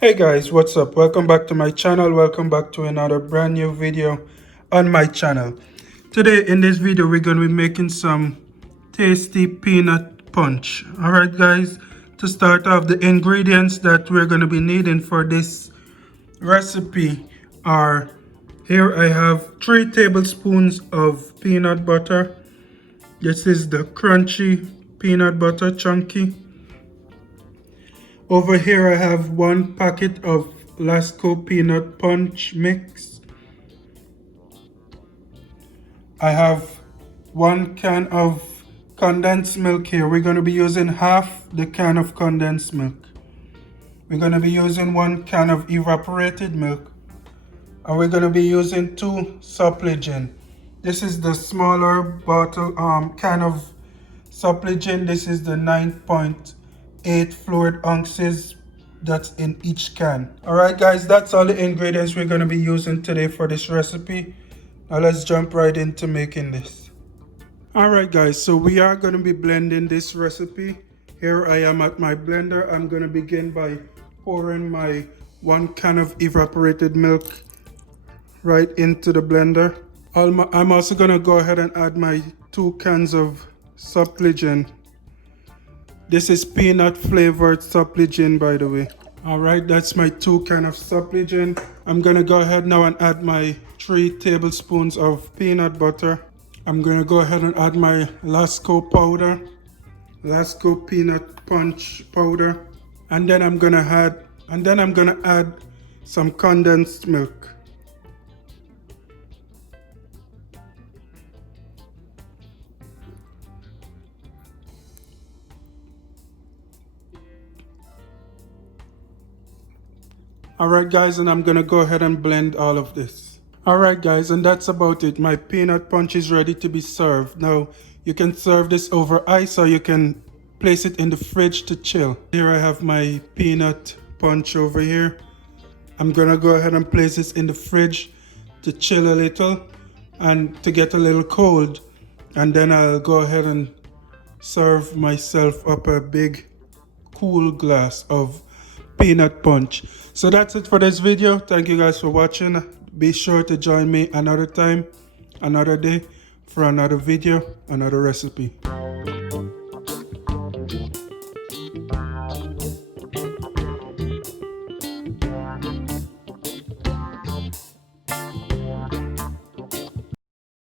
Hey guys, what's up? Welcome back to my channel. Welcome back to another brand new video on my channel. Today in this video we're going to be making some tasty peanut punch. Alright guys, to start off, the ingredients that we're going to be needing for this recipe are, here I have 3 tablespoons of peanut butter. This is the crunchy peanut butter, chunky. Over here I have 1 packet of Lasco peanut punch mix. I have 1 can of condensed milk here. We're going to be using half the can of condensed milk. We're going to be using 1 can of evaporated milk. And we're going to be using 2 Supligen. This is the smaller bottle can of Supligen. This is the 9.8 fluid ounces that's in each can. Alright guys, that's all the ingredients we're going to be using today for this recipe. Now let's jump right into making this. Alright guys, so we are going to be blending this recipe. Here I am at my blender. I'm going to begin by pouring my 1 can of evaporated milk right into the blender. I'm also going to go ahead and add my 2 cans of Supligen. This is peanut flavored Supligen, by the way. Alright, that's my 2 can of Supligen. I'm going to go ahead now and add my 3 tablespoons of peanut butter. I'm going to go ahead and add my Lasco powder, Lasco peanut punch powder, and then I'm going to add some condensed milk. Alright guys, and I'm gonna go ahead and blend all of this. Alright guys, and that's about it. My peanut punch is ready to be served. Now, you can serve this over ice or you can place it in the fridge to chill. Here I have my peanut punch over here. I'm gonna go ahead and place this in the fridge to chill a little and to get a little cold. And then I'll go ahead and serve myself up a big cool glass of peanut punch. So that's it for this video. Thank you guys for watching. Be sure to join me another time, another day, for another video, another recipe.